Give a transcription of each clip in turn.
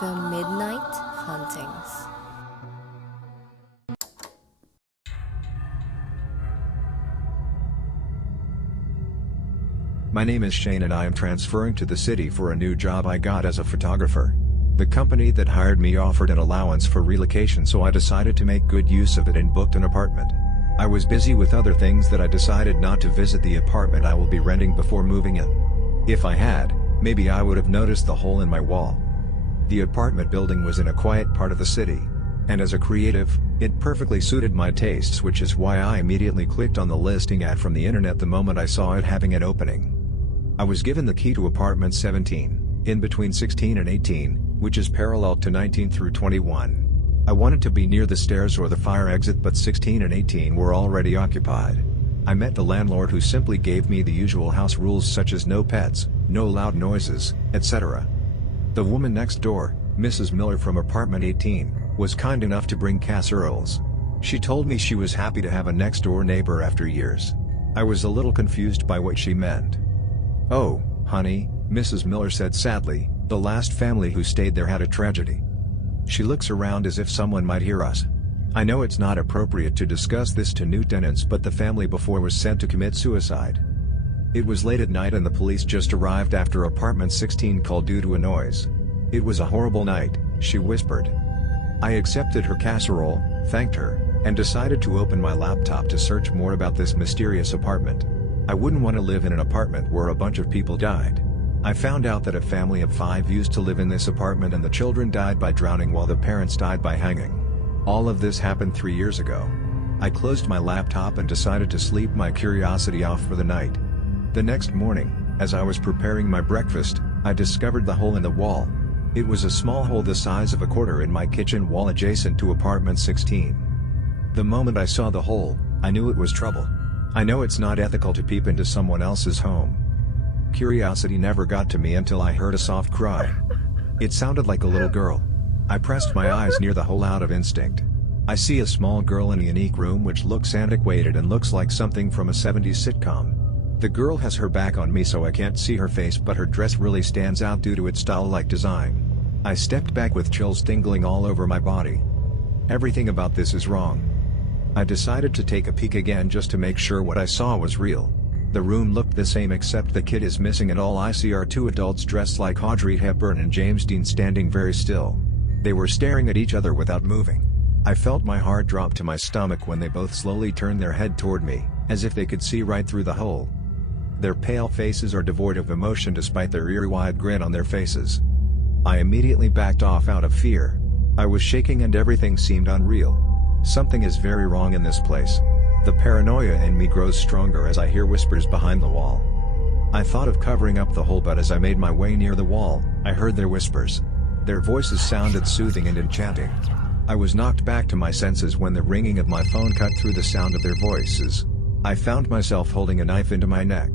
The Midnight Hauntings. My name is Shane and I am transferring to the city for a new job I got as a photographer. The company that hired me offered an allowance for relocation, so I decided to make good use of it and booked an apartment. I was busy with other things that I decided not to visit the apartment I will be renting before moving in. If I had, maybe I would have noticed the hole in my wall. The apartment building was in a quiet part of the city, and as a creative, it perfectly suited my tastes, which is why I immediately clicked on the listing ad from the internet the moment I saw it having an opening. I was given the key to apartment 17, in between 16 and 18, which is parallel to 19 through 21. I wanted to be near the stairs or the fire exit, but 16 and 18 were already occupied. I met the landlord, who simply gave me the usual house rules such as no pets, no loud noises, etc. The woman next door, Mrs. Miller from apartment 18, was kind enough to bring casseroles. She told me she was happy to have a next-door neighbor after years. I was a little confused by what she meant. "Oh, honey," Mrs. Miller said sadly, "the last family who stayed there had a tragedy." She looks around as if someone might hear us. I know it's not appropriate to discuss this to new tenants, but the family before was said to commit suicide. It was late at night and the police just arrived after apartment 16 called due to a noise. "It was a horrible night," she whispered. I accepted her casserole, thanked her, and decided to open my laptop to search more about this mysterious apartment. I wouldn't want to live in an apartment where a bunch of people died. I found out that a family of 5 used to live in this apartment and the children died by drowning while the parents died by hanging. All of this happened 3 years ago. I closed my laptop and decided to sleep my curiosity off for the night. The next morning, as I was preparing my breakfast, I discovered the hole in the wall. It was a small hole the size of a quarter in my kitchen wall adjacent to apartment 16. The moment I saw the hole, I knew it was trouble. I know it's not ethical to peep into someone else's home. Curiosity never got to me until I heard a soft cry. It sounded like a little girl. I pressed my eyes near the hole out of instinct. I see a small girl in a unique room which looks antiquated and looks like something from a 70s sitcom. The girl has her back on me so I can't see her face, but her dress really stands out due to its doll-like design. I stepped back with chills tingling all over my body. Everything about this is wrong. I decided to take a peek again just to make sure what I saw was real. The room looked the same except the kid is missing and all I see are 2 adults dressed like Audrey Hepburn and James Dean standing very still. They were staring at each other without moving. I felt my heart drop to my stomach when they both slowly turned their head toward me, as if they could see right through the hole. Their pale faces are devoid of emotion despite their eerie-wide grin on their faces. I immediately backed off out of fear. I was shaking and everything seemed unreal. Something is very wrong in this place. The paranoia in me grows stronger as I hear whispers behind the wall. I thought of covering up the hole, but as I made my way near the wall, I heard their whispers. Their voices sounded soothing and enchanting. I was knocked back to my senses when the ringing of my phone cut through the sound of their voices. I found myself holding a knife into my neck.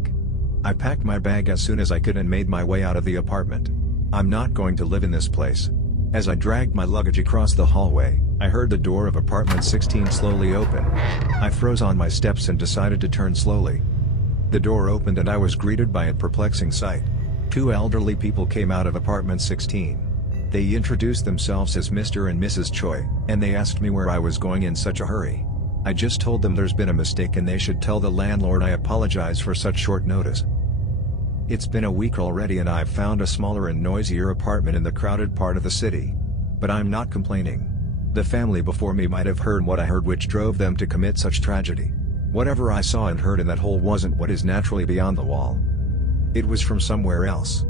I packed my bag as soon as I could and made my way out of the apartment. I'm not going to live in this place. As I dragged my luggage across the hallway, I heard the door of apartment 16 slowly open. I froze on my steps and decided to turn slowly. The door opened and I was greeted by a perplexing sight. 2 elderly people came out of apartment 16. They introduced themselves as Mr. and Mrs. Choi, and they asked me where I was going in such a hurry. I just told them there's been a mistake and they should tell the landlord I apologize for such short notice. It's been a week already and I've found a smaller and noisier apartment in the crowded part of the city. But I'm not complaining. The family before me might have heard what I heard, which drove them to commit such tragedy. Whatever I saw and heard in that hole wasn't what is naturally beyond the wall. It was from somewhere else.